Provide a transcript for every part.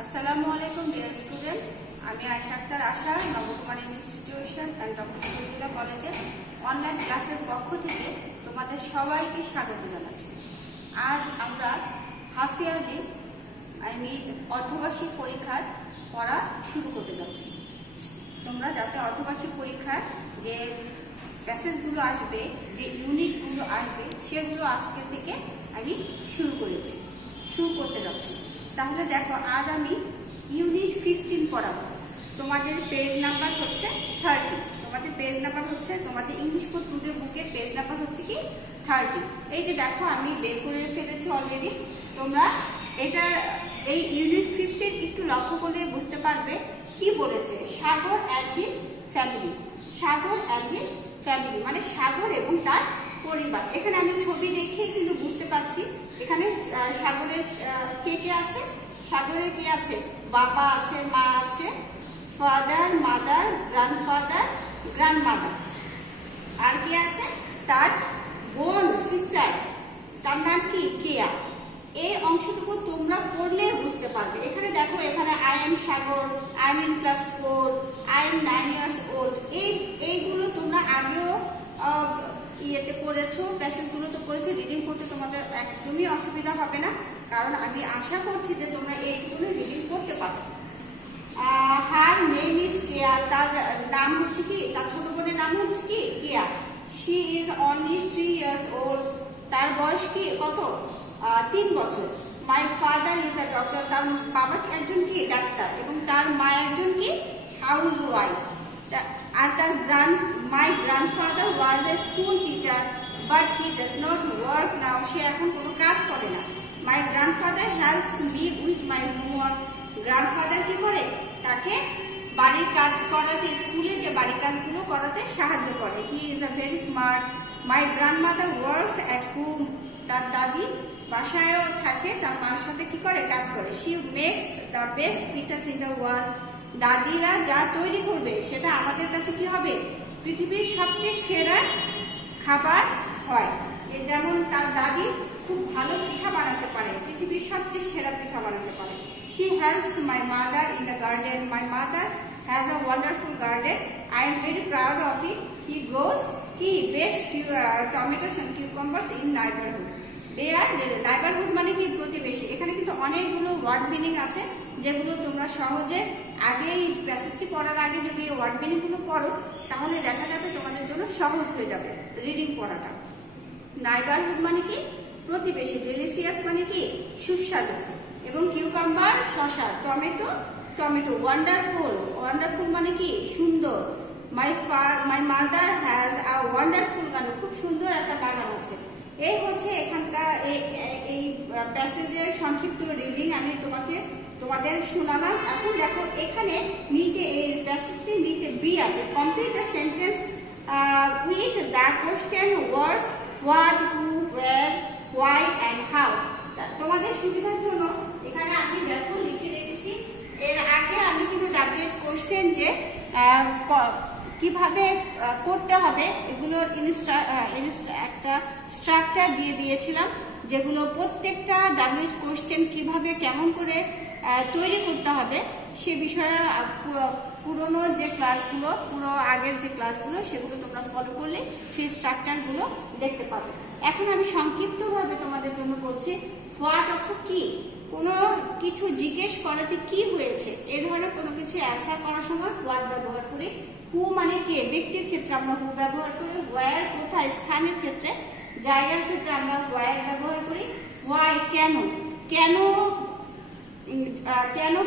আসসালামু আলাইকুম dear student, আমি Ayesha Akter Asha Nabakumar institution and doctor Shahidullah কলেজের অনলাইন ক্লাসের পক্ষ থেকে তোমাদের সবাইকে স্বাগত জানাচ্ছি। আজ আমরা হাফ ইয়ারলি অর্ধবার্ষিক পরীক্ষার পড়া শুরু করতে যাচ্ছি। তোমরা যাতে অর্ধবার্ষিক পরীক্ষার যে প্যাসেজগুলো আসবে, যে ইউনিটগুলো আসবে, সেগুলো আজকে থেকে আমি শুরু করতে যাচ্ছি। তাহলে দেখো, আজ আমি ইউনিট 15 পড়াবো। তোমাদের পেজ নাম্বার হচ্ছে 30। তোমাদের পেজ নাম্বার হচ্ছে, তোমাদের ইংলিশ ফর টুডে বুকের পেজ নাম্বার হচ্ছে কি 30। এই যে দেখো, আমি বের করে ফেলেছি অলরেডি। তোমরা এই ইউনিট 15 একটু লক্ষ্য করলে বুঝতে পারবে কি বলেছে। Sagar and his family. Sagar and his family মানে সাগর এবং তার পরিবার। এখানে আমি ছবি দেখে কিন্তু বুঝতে পারছি এখানে সাগরের কে কে আছে। সাগরের কি আছে? বাবা আছে, মা আছে, ফাদার, মাদার, গ্র্যান্ডফাদার, গ্র্যান্ডমাদার। আর কি আছে? তার বোন, সিস্টার, তার নাম কি? কেয়া। এই অংশটুকু তোমরা পড়লে বুঝতে পারবে। এখানে দেখো, এখানে I am Sagar, I am in class 4, I am 9 years old। এইগুলো তোমরা আগেও ইয়েতে পড়েছো, প্যাসেজগুলো তো পড়েছো। রিডিং করতে তোমাদের একদমই অসুবিধা হবে না, কারণ আমি আশা করছি যে তোমরা এইগুলো রিডিং করতে পারো। হার নেম ইজ কেয়া। তার নাম হচ্ছে কি? তার ছোট বোনের নাম হচ্ছে কি? Keya. She is only 3 years old। তার বয়স কি? কত? 3 বছর। My father is a doctor. তার বাবা একজন কি? ডাক্তার। এবং তার মা একজন কি? House wife. আর তার my grandfather was a school teacher but he does not work now. সে এখন কোনো কাজ করে না। My grandfather helps me with my homework. Grandfather কি করে? তাকে বাড়ির কাজ করাতে, স্কুলে যে বাড়ির কাজগুলো করাতে সাহায্য করে। He is a very smart. My grandmother works at home. তার দাদি বাসায়ও থাকে, তার মার সাথে কি করে? কাজ করে। She makes the best pithas in the world. দাদিরা যা তৈরি করবে সেটা আমাদের কাছে কি হবে? পৃথিবীর সবচেয়ে সেরা খাবার হয়। যেমন তার দাদি খুব ভালো পিঠা বানাতে পারে, পৃথিবীর সবচেয়ে সেরা পিঠা বানাতে পারে। She helps my mother in the garden. My mother has a wonderful garden. I am very proud of it. He grows কি best tomatoes and cucumbers in neighbourhood. Neighbourhood মানে কি? প্রতিবেশী। এখানে কিন্তু অনেকগুলো ওয়ার্ড মিনিং আছে, যেগুলো তোমরা সহজে আগে এই প্যাসেজটি পড়ার আগে যদি এই ওয়ার্ড মিনিং গুলো পড়ো, তাহলে দেখা যাবে তোমাদের জন্য সহজ হয়ে যাবে রিডিং পড়াটা। নাইবারহুড মানে কি? প্রতিবেশী। ডেলিসিয়াস মানে কি? সুস্বাদু। এবং কিউকাম্বার শসা। টমেটো। ওয়ান্ডারফুল মানে কি? সুন্দর। মাই mother has a wonderful garden. খুব সুন্দর একটা বাগান আছে। এই হচ্ছে এখানকার এই প্যাসেজের সংক্ষিপ্ত রিডিং আমি তোমাদের শোনালাম। এখন দেখো, এখানে নিচে এই প্যাসেজটির নিচে বি আছে। Complete the sentence with the question words what, who, where, why and how. তোমাদের সুবিধার জন্য এখানে আমি দেখো লিখে রেখেছি। এর আগে আমি কিন্তু ডাব্লিউএইচ কোশ্চেন যে কিভাবে করতে হবে এগুলোর একটা স্ট্রাকচার দিয়ে দিয়েছিলাম, যেগুলো প্রত্যেকটা ডাব্লিউএইচ কোশ্চেন কিভাবে কেমন করে তৈরি করতে হবে সে বিষয়ে পুরনো যে ক্লাসগুলো, আগের যে ক্লাসগুলো, সেগুলো তোমরা ফলো করলে সেই স্ট্রাকচারগুলো দেখতে পাবে। এখন আমি সংক্ষিপ্তভাবে তোমাদের জন্য বলছি। হোয়াট অর্থ কি? কোনো কিছু জিজ্ঞেস করাতে কি হয়েছে, এই ধরনের কোনো কিছু অ্যান্সার করার সময় হোয়াট ব্যবহার করি। হু মানে কে? ব্যক্তির ক্ষেত্রে আমরা হু ব্যবহার করি। হোয়ার কোথায়? স্থানের ক্ষেত্রে, জায়গার ক্ষেত্রে আমরা হোয়ার ব্যবহার করি। হোয়াই কেন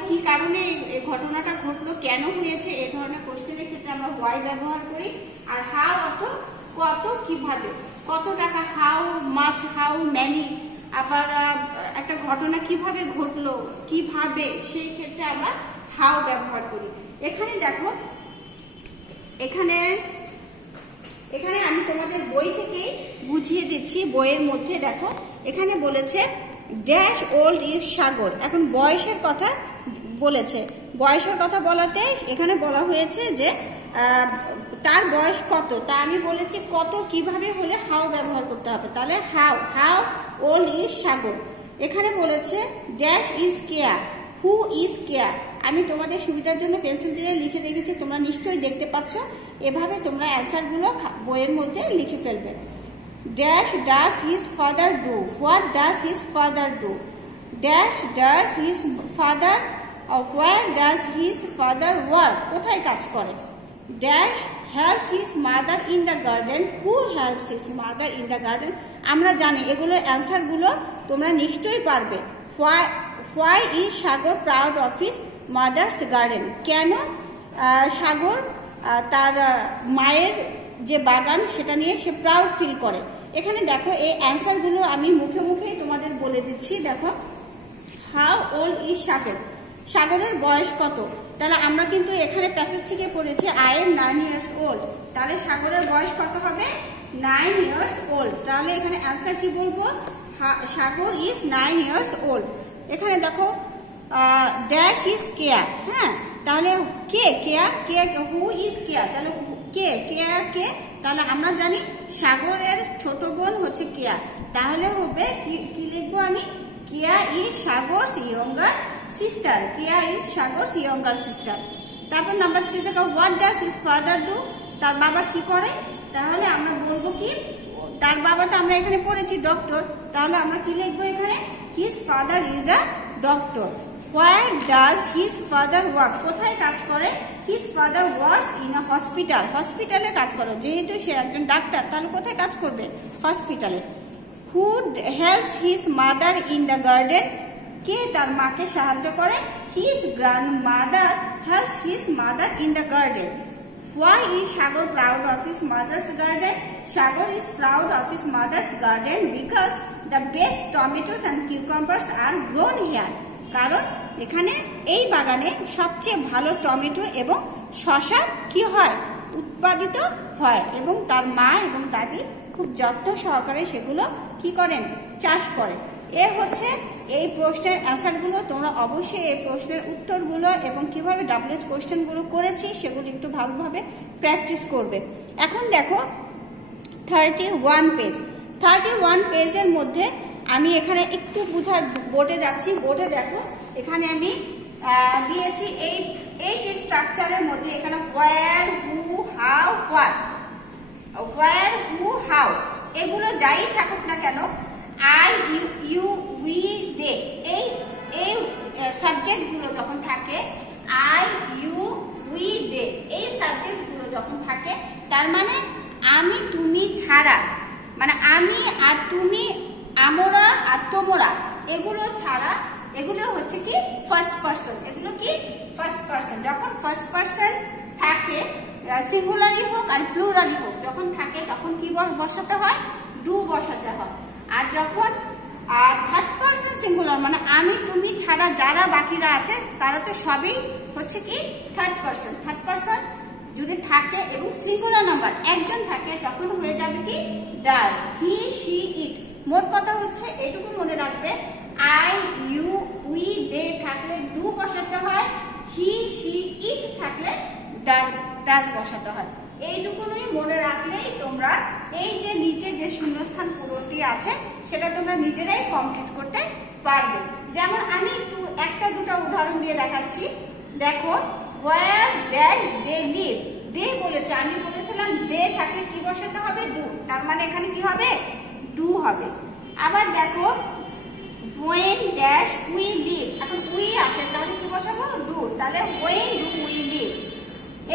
কি কারণে এই ঘটনাটা ঘটলো, কেন হয়েছে, এই ধরনের কোশ্চেনের ক্ষেত্রে আমরা হোয়াই ব্যবহার করি। আর হাউ অর্থ কত, কিভাবে, কত টাকা। How much, how many. আবার একটা ঘটনা কিভাবে ঘটলো, কিভাবে, সেই ক্ষেত্রে আমরা হাউ ব্যবহার করি। এখানে দেখো, এখানে আমি তোমাদের বই থেকে বুঝিয়ে দিচ্ছি। বইয়ের মধ্যে দেখো, এখানে বলেছে ড্যাশ ওল্ড ইজ সাগর। এখন বয়সের কথা বলেছে। বয়সের কথা বলাতে এখানে বলা হয়েছে যে তার বয়স কত। তা আমি বলেছি কত কিভাবে হলে হাউ ব্যবহার করতে হবে। তাহলে হাউ ওল্ড ইজ সাগর। এখানে বলেছে dash is Keya, who is care. আমি তোমাদের সুবিধার জন্য পেন্সিল দিয়ে লিখে রেখেছি, তোমরা নিশ্চয়ই দেখতে পাচ্ছ। এভাবে তোমরা অ্যান্সারগুলো বইয়ের মধ্যে লিখে ফেলবে। Dash does his father do, what does his father do, dash does his father, where does his father work, কোথায় কাজ করে। Dash helps his mother in the garden, who helps his mother in the garden. আমরা জানি এগুলোর অ্যান্সারগুলো তোমরা নিশ্চয়ই পারবে। Why is Sagar proud of his mother's garden, কেন সাগর তার মায়ের যে বাগান সেটা নিয়ে সে প্রাউড ফিল করে। এখানে দেখো এই অ্যান্সারগুলো আমি মুখে মুখেই তোমাদের বলে দিচ্ছি। দেখো, হাউ ওল্ড ইজ সাগর, সাগরের বয়স কত। তাহলে আমরা কিন্তু এখানে প্যাসেজ থেকে পড়েছি আই এম 9 years old, তাহলে সাগরের বয়স কত হবে 9 years old। তাহলে এখানে অ্যান্সার কি বলবো, সাগর ইজ 9 years old। এখানে দেখো ড্যাশ ইজ কেয়ার, হ্যাঁ, তাহলে কে কেয়ার, কে হু ইজ কেয়ার, তাহলে কে কেয়ার কে, তাহলে আমরা জানি সাগরের ছোট বোন হচ্ছে কেয়া, তাহলে হবে কি লিখবো আমি, Keya is Sagar's younger sister, Keya is Sagar's younger sister. তারপর নাম্বার 3 দেখো, what does his father do, তার বাবা কি করে। তাহলে আমরা বলবো কি, তার বাবা তো আমরা এখানে পড়েছি ডক্টর, তাহলে আমরা কি লিখবো এখানে, his father is a doctor. Where does his father work, কোথায় কাজ করে, his father works in a hospital, হসপিটালে কাজ করে, যেহেতু সে একজন ডাক্তার তাহলে কোথায় কাজ করবে, হসপিটালে। Who helps his mother in the garden, কে তার মাকে সাহায্য করে, his grandmother helps his mother in the garden. Why is Sagar proud of his mother's garden? Sagar is proud of his mother's garden because the best tomatoes and cucumbers are grown here. কারণ এখানে এই বাগানে সবচেয়ে ভালো tomato এবং শসা কি হয়, উৎপাদিত হয়, এবং তার মা এবং দাদি খুব যত্ন সহকারে সেগুলো কি করেন, চাষ করে। এ হচ্ছে এই প্রশ্নের অ্যান্সারগুলো। তোমরা অবশ্যই এই প্রশ্নের উত্তরগুলো এবং কিভাবে WH কোশ্চেনগুলো করেছি সেগুলো একটু ভালোভাবে প্র্যাকটিস করবে। এখন দেখো 31 পেজ, 31 পেজের মধ্যে আমি এখানে একটু বুঝার বোর্ডে যাচ্ছি। বোর্ডে দেখো এখানে আমি দিয়েছি এই যে স্ট্রাকচারের মধ্যে এখানে where, who, how, what, where, who, how এগুলো যাই থাকুক না কেন, আই, ইউ, উই, দে, এই সাবজেক্টগুলো যখন থাকে, আই, ইউ, উই, দে, এই সাবজেক্টগুলো যখন থাকে, তার মানে আমি তুমি ছাড়া, মানে আমি আর তুমি, আমরা আর তোমরা, এগুলো ছাড়া, এগুলো হচ্ছে কি ফার্স্ট পারসন, এগুলো কি ফার্স্ট পারসন। যখন ফার্স্ট পারসন থাকে, সিঙ্গুলারই হোক আর প্লুরালই হোক, যখন থাকে তখন কি বসাতে হয়, ডু বসাতে হয়। আর যখন থার্ড পারসন সিঙ্গুলার, মানে আমি তুমি ছাড়া যারা বাকিরা আছে তারা তো সবই হচ্ছে কি থার্ড পারসন। থার্ড পারসন যদি থাকে এবং সিঙ্গুলার নাম্বার একজন থাকে তখন হয়ে যাবে কি ডাজ, হি, শি, ইট। মোট কথা হচ্ছে এটুকু মনে রাখবে, আই, ইউ, উই, দে থাকলে ডু বসাতে হয়, হি, শি, ইট থাকলে ডাজ বসাতে হয়। এইটুকুনই মনে রাখলেই তোমরা এই যে নিচে যে শূন্যস্থান পূরণটি আছে সেটা তোমরা নিজেরাই কমপ্লিট করতে পারবে। যেমন আমি একটু একটা দুটো উদাহরণ দিয়ে দেখাচ্ছি। দেখো, হোয়ার ড্যাশ দে লিভ, দে বলেছে, আমি বলেছিলাম দে থাকলে কি বসাতে হবে, ডু, তার মানে এখানে কি হবে, ডু হবে। আবার দেখো, when ড্যাশ উই লিভ, এখন উই আছে তাহলে কি বসাবো, ডু, তাহলে when do we live।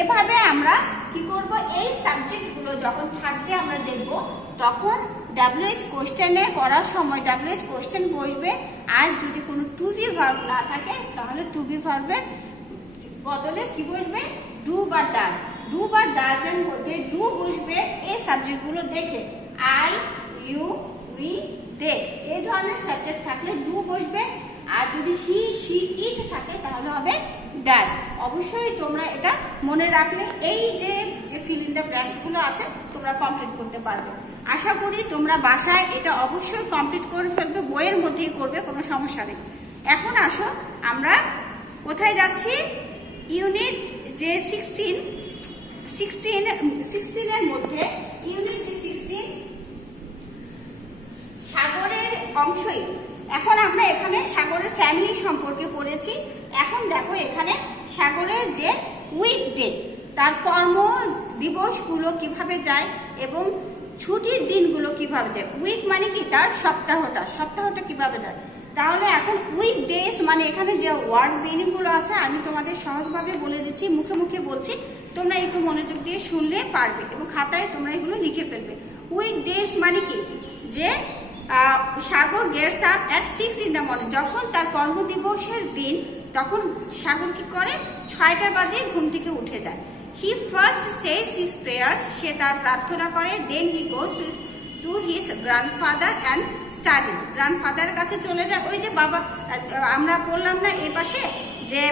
এভাবে আমরা কি করব, এই সাবজেক্টগুলো যখন থাকবে আমরা দেখব, তখন WH কোশ্চেনে করার সময় WH কোশ্চেন বসবে। আর যদি কোনো টু বি ভার্ব না থাকে তাহলে টু বি ভার্বের বদলে কি বসবে, ডু বা ডাজ। ডু বা ডাজের মধ্যে ডু বসবে এই সাবজেক্টগুলো দেখে, আই, ইউ, উই, দে, এই ধরনের সাবজেক্ট থাকলে ডু বসবে। আর যদি হি, শি, ইট থাকে তাহলে হবে ডাজ। অবশ্যই তোমরা এটা মনে রাখলে এই যে ফিল ইন দ্য ব্ল্যাঙ্কস গুলো আছে তোমরা কমপ্লিট করতে পারবে। আশা করি তোমরা বাসায় এটা অবশ্যই কমপ্লিট করে ফেলবে, বইয়ের মধ্যেই করবে, কোনো সমস্যা নেই। এখন আসো আমরা কোথায় যাচ্ছি, ইউনিট যে 16 এর মধ্যে ইউনিট 16 সাগরের অংশই। এখন আমরা এখানে সাগরের ফ্যামিলি সম্পর্কে পড়েছি। বলেছি। এখন দেখো এখানে সাগরের যে উইকডে, তার কর্ম দিবসগুলো কিভাবে যায় এবং ছুটির দিনগুলো কিভাবে যায়। উইক মানে কি, তার সপ্তাহটা কিভাবে যায়। তাহলে এখন উইক ডেজ মানে এখানে যে ওয়ার্ড মিনিং গুলো আছে আমি তোমাদের সহজভাবে বলে দিচ্ছি, মুখে মুখে বলছি, তোমরা একটু মনোযোগ দিয়ে শুনলে পারবে এবং খাতায় তোমরা এগুলো লিখে ফেলবে। উইক ডেজ মানে কি, যে Sagar gets up at 6 in the morning, যখন তার কর্মদিবসের দিন তখন সাগর কি করে, 6টা বাজে ঘুম থেকে উঠে যায়। He first says his prayers, সে তার প্রার্থনা করে। Then he goes to his grandfather and studies, গ্র্যান্ডফাদারের কাছে চলে যায়। ওই যে বাবা আমরা বললাম না এ পাশে যে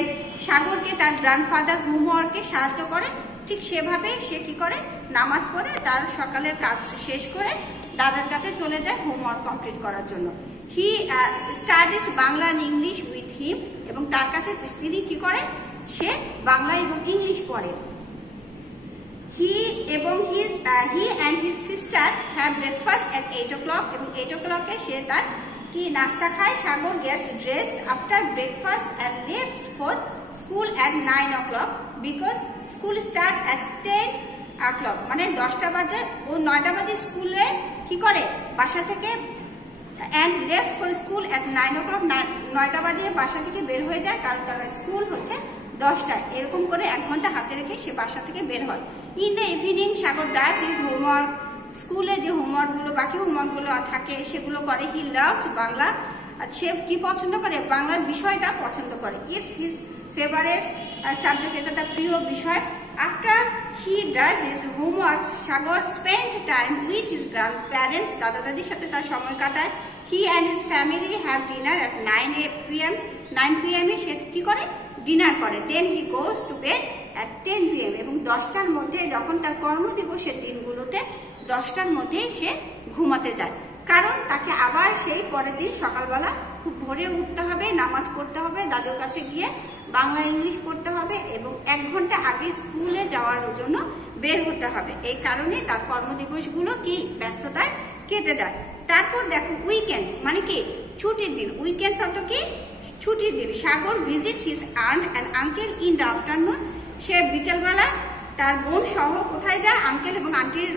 সাগরকে তার গ্র্যান্ডফাদার হোমওয়ার্কে সাহায্য করে, ঠিক সেভাবে সে কি করে, নামাজ পড়ে তার সকালের কাজ শেষ করে দাদার কাছে চলে যায় হোমওয়ার্ক কমপ্লিট করার জন্য। He studies Bangla and English with him, এবং তার কাছে তিনি কি করে, সে বাংলা এবং ইংলিশ পড়ে। হি and his sister have breakfast at 8 o'clock, এবং 8 o'clock সে তার কি নাস্তা খায়। Sagar gets dressed after breakfast and left for school at 9 o'clock because school start at 10 o'clock, মানে 10টা বাজে, ও 9টা বাজে স্কুলে কি করে বাসা থেকে, and left for school at 9 o'clock, 9টা বাজে বাসা থেকে বের হয়ে যায়, কারণ তার স্কুল হচ্ছে 10টায়। এরকম করে 1 ঘন্টা হাতে রেখে সে বাসা থেকে বের হয়। In the evening Sagar does his homework, স্কুলে যে হোমওয়ার্কগুলো বাকি হোমওয়ার্কগুলো থাকে সেগুলো করে। হি লাভস বাংলা, সে কি পছন্দ করে, বাংলার বিষয়টা পছন্দ করে। ইটস হিজ ফেভারিট সাবজেক্ট, এটা তার প্রিয় বিষয়। After he does his homework Sagar spend time with his grandparents, দাদা দাদির সাথে তার সময় কাটায়। He and his family have dinner at 9 PM সে কি করে, ডিনার করে। Then he goes to bed at 10 PM, এবং 10টার মধ্যে, যখন তার কর্মদিবসের দিনগুলোতে 10টার মধ্যে সে ঘুমাতে যায়, কারণ তাকে আবার সেই পরের দিন সকালবেলা খুব ভোরে উঠতে হবে, নামাজ পড়তে হবে, দাদুর কাছে গিয়ে বাংলা ইংলিশ পড়তে হবে এবং 1 ঘন্টা আগে স্কুলে যাওয়ার জন্য বের হতে হবে। এই কারণে তার কর্মদিবসগুলো কি ব্যস্ততায় কেটে যায়। তারপর দেখো উইকেন্ডস মানে কি, ছুটির দিন। উইকেন্ডস অর্থ কি, ছুটির দিন। Sagar visit his aunt and uncle in the afternoon, সে বিকেলবেলা তার বোন সহ কোথায় যায়, আঙ্কেল এবং আন্টির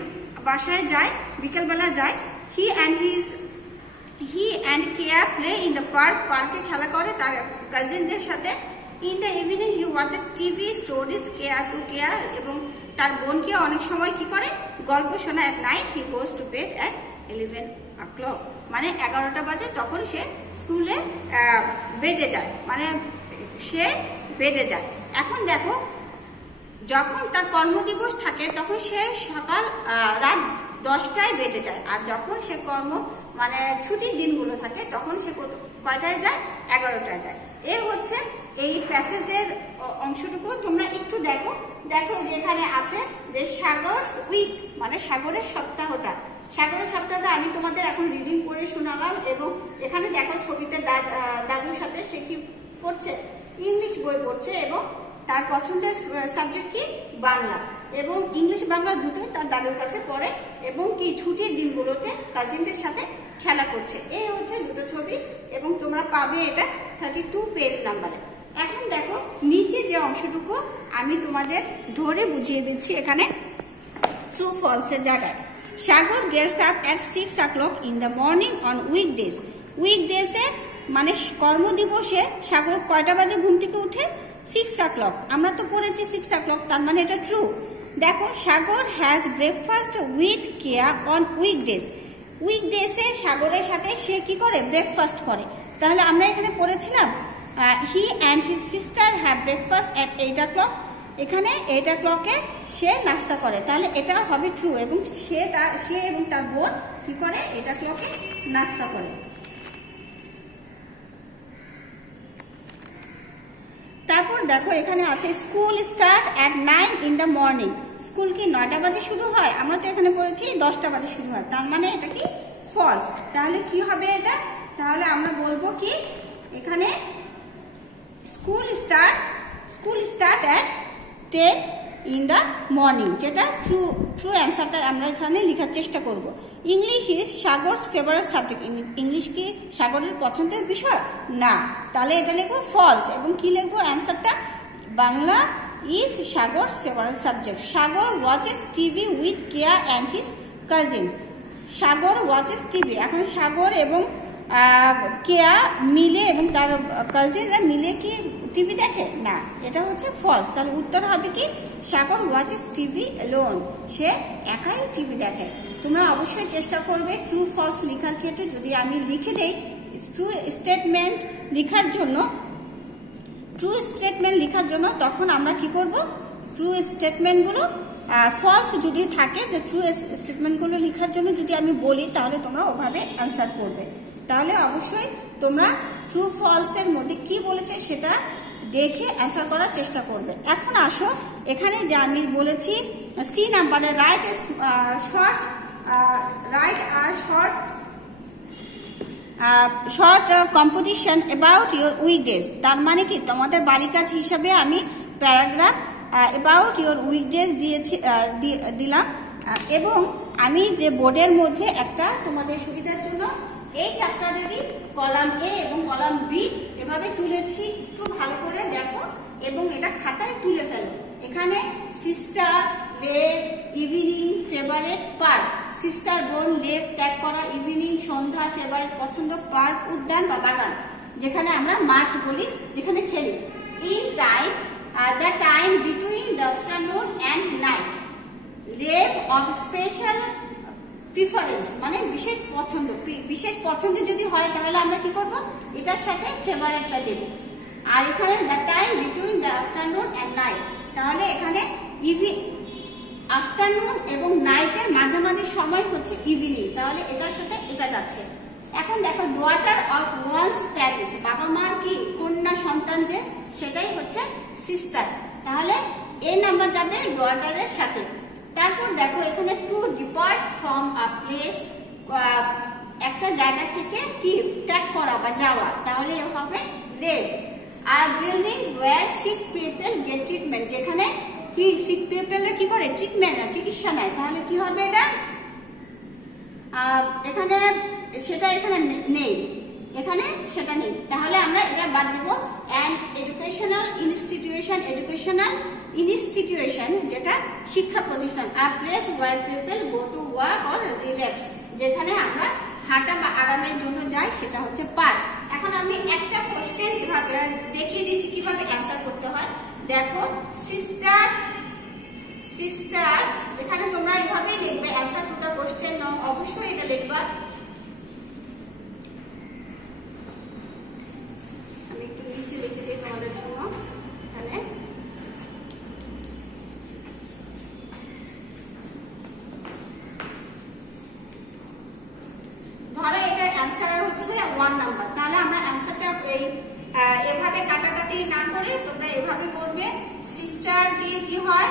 বাসায় যায়, বিকেলবেলা যায়। He and Keya play in the park, পার্কে খেলা করে তার কাজিনদের সাথে। In the evening he watches TV stories কেয়ার টু কেয়ার, এবং তার বোনকে অনেক সময় কি করে, গল্প শোনায়। At night he goes to bed at 11 o'clock, মানে 11টা বাজে তখন সে স্কুলে বেডে যায়, মানে সে বেডে যায়। এখন দেখো যখন তার কর্মদিবস থাকে তখন সে সকাল রাত 10টায় বেডে যায়, আর যখন সে মানে ছুটির দিনগুলো থাকে তখন সে কয়টায় যায়, 11টায় যায়। এই হচ্ছে এই প্যাসেজের অংশটুকু। তোমরা একটু দেখো যেখানে আছে যে সাগরস উইক, মানে সাগরের সপ্তাহটা। সাগরের সপ্তাহটা আমি তোমাদের এখন রিডিং করে শোনালাম, এবং এখানে দেখো ছবিতে দাদুর সাথে সে কি পড়ছে, ইংলিশ বই পড়ছে, এবং তার পছন্দের সাবজেক্ট কি, বাংলা, এবং ইংলিশ বাংলা দুটোই তার দাদুর কাছে পড়ে, এবং কি ছুটির দিনগুলোতে কাজিনদের সাথে খেলা করছে। এই হচ্ছে দুটো ছবি, এবং তোমরা পাবে এটা 32 পেজ নাম্বারে। এখন দেখো নিচে যে অংশটুকু আমি তোমাদের ধরে বুঝিয়ে দিচ্ছি, এখানে ট্রু ফলসের জায়গায়। Sagar gets up at 6 o'clock in the morning on weekdays. উইকডেজে মানে কর্মদিবসে সাগর কয়টা বাজে ঘুম থেকে উঠে, 6 o'clock। আমরা তো পড়েছি 6 o'clock, তার মানে এটা ট্রু। দেখো Sagar has breakfast with Keya on weekdays. উইকডেজে সাগরের সাথে সে কি করে, ব্রেকফাস্ট করে। তাহলে আমরা এখানে পড়েছিলাম হি and his sister have breakfast at 8 o'clock, এখানে 8 o'clock-এ সে নাস্তা করে, তাহলে এটা হবে ট্রু, এবং সে এবং তার বোন কি করে, 8 o'clock-এ নাস্তা করে। তারপর দেখো এখানে আছে school start at 9 in the morning। School কি 9টা বাজে শুরু হয়, আমরা তো এখানে পড়েছি 10টা বাজে শুরু হয়, তার মানে এটা কি ফলস। তাহলে কি হবে এটা, তাহলে আমরা বলবো কি এখানে school start at 10 in the morning, যেটা ট্রু অ্যান্সারটা আমরা এখানে লেখার চেষ্টা করব। English is Sagar's favourite subject. English কি সাগরের পছন্দের বিষয় না, তাহলে এটা লিখবো ফলস। এবং কি লিখবো অ্যান্সারটা, Bangla is Sagar's favourite subject. Sagar watches TV with Keya and his cousin. Sagar watches TV, এখন সাগর এবং কেয়া মিলে এবং তার কাজিনরা মিলে কি টিভি দেখে না, এটা হচ্ছে ফলস। তাহলে উত্তর হবে কি সাগর ওয়াচেস টিভি অ্যালোন, সে একাই টিভি দেখে। তোমরা অবশ্যই চেষ্টা করবে ট্রু ফলস লেখার ক্ষেত্রে। যদি আমি লিখে দেই ট্রু স্টেটমেন্ট লেখার জন্য, তখন আমরা কি করব, ট্রু স্টেটমেন্টগুলো ফলস যদি থাকে, যে ট্রু স্টেটমেন্টগুলো লেখার জন্য যদি আমি বলি, তাহলে তোমরা ওভাবে অ্যান্সার করবে। তাহলে অবশ্যই তোমরা ট্রু ফলসের মধ্যে কি বলেছে সেটা দেখে অ্যান্সার করার চেষ্টা করবে। এখন আসো, এখানে যে আমি বলেছি সি নাম্বারে right short composition about your weekdays. তার মানে কি তোমাদের বাড়ি কাজ হিসাবে আমি প্যারাগ্রাফ অ্যাবাউট ইউর উইকডেজ দিলাম। এবং আমি যে বোর্ডের মধ্যে একটা তোমাদের সুবিধার জন্য এই চ্যাপ্টারেরই কলাম এ এবং কলাম বি এভাবে তুলেছি, একটু ভালো করে দেখো এবং এটা খাতায় তুলে ফেলো। এখানে sister, Lev, evening, favourite, park. Sister বোন, লেভ ত্যাগ করা, ইভিনিং সন্ধ্যা, ফেভারিট পছন্দ, পার্ক উদ্যান বা বাগান, যেখানে আমরা মাঠ বলি, যেখানে খেলি। In time, the time between the afternoon and night. Lev of special preference, মানে বিশেষ পছন্দ। বিশেষ পছন্দ যদি হয় তাহলে আমরা কি করব, এটার সাথে ফেভারিটটা দেব। আর এখানে the time between the afternoon and night, তাহলে এখানে আফটারনুন এবং নাইটের মাঝামাঝি সময় হচ্ছে ইভিনিং, তাহলে এটার সাথে এটা যাচ্ছে। এখন দেখো ডটার অফ ওয়ান্স প্যারেন্টস, বাবা মার কি কন্যা সন্তান, যে সেটাই হচ্ছে সিস্টার, তাহলে এ নাম্বার যাবে ডটারের সাথে। তারপর দেখো এখানে to depart from a place, একটা জায়গা থেকে কি ত্যাগ করা বা যাওয়া, তাহলে হবে লিভ। আর building where sick people get treatment, যেখানে কি সিক পিপল কি করে ট্রিটমেন্ট, চিকিৎসা নেয়, তাহলে কি হবে এটা, এখানে সেটা এখানে নেই, এখানে সেটা নেই, তাহলে আমরা এটা বাদ দেব। অ্যান্ড এডুকেশনাল ইনস্টিটিউশন যেটা শিক্ষা প্রতিষ্ঠান। আর place where people go to work or relax, যেখানে আমরা হাঁটা বা আরামের জন্য যাই, সেটা হচ্ছে পার্ক। এখন আমি একটা কোশ্চেন এভাবে দেখিয়ে দিচ্ছি কিভাবে অ্যান্সার করতে হয়। দেখো সিস্টার, এখানে তোমরা এইভাবেই লিখবে অ্যান্সার টু দ্য কোশ্চেন নাও, অবশ্যই এটা লিখবা। আমি একটু নিচে লিখে দিই তোমাদের জন্য। এখানে ধরো এটা অ্যান্সার হচ্ছে 1 নাম্বার, তাহলে আমরা অ্যান্সারটা এভাবে কাটাকাটি না করে তোমরা এভাবে করবে। সিস্টার দিয়ে কি হয়,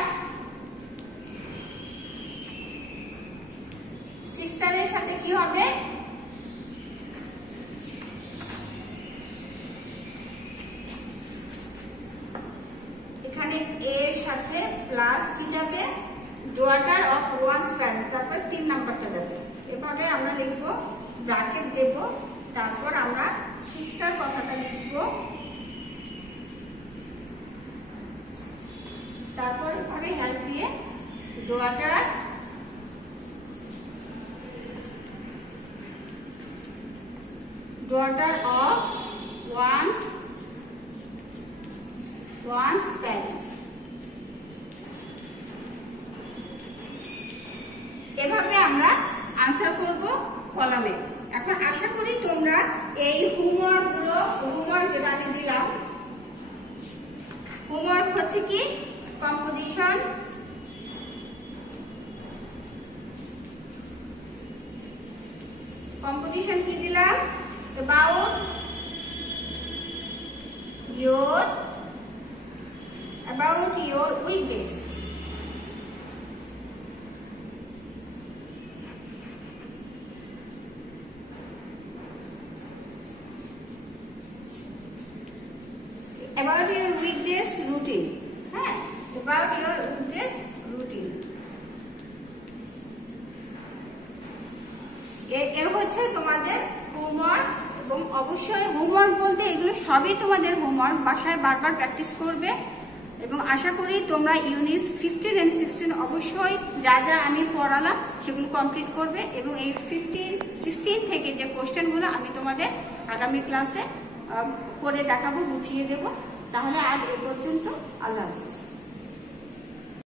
সিস্টারের সাথে কি হবে, এখানে এর সাথে প্লাস কি যাবে, ডটার অফ ওয়ান্স প্যারেন্টস, তারপর 3 নাম্বারটা যাবে। এভাবে আমরা লিখবো, ব্র্যাকেট দেব, তারপর আমরা সিস্টার কথাটা লিখবো, তারপর এভাবে হেল্প দিয়ে ডটার অফ ওয়ান্স প্যারেন্টস, এভাবে আমরা আনসার করব কলামে। এখন আশা করি তোমরা এই হোমওয়ার্ক যেটা আমি দিলাম, হোমওয়ার্ক হচ্ছে কি কম্পোজিশন কি দিলাম, about your weekdays। about your weekdays routine, হ্যাঁ, about your weekdays routine। এ হচ্ছে তোমাদের হোমওয়ার্ক, এবং অবশ্যই হোমওয়ার্ক বলতে এগুলো সবই তোমাদের হোমওয়ার্ক, বাসায় বারবার প্র্যাকটিস করবে এবং আশা করি তোমরা ইউনিট 15 and 16 অবশ্যই যা যা আমি পড়ালাম সেগুলো কমপ্লিট করবে, এবং এই 15, 16 থেকে যে কোশ্চেনগুলো আমি তোমাদের আগামী ক্লাসে করে দেখাবো, বুঝিয়ে দেব। তাহলে আজ এই পর্যন্ত, আল্লাহ হাফিজ।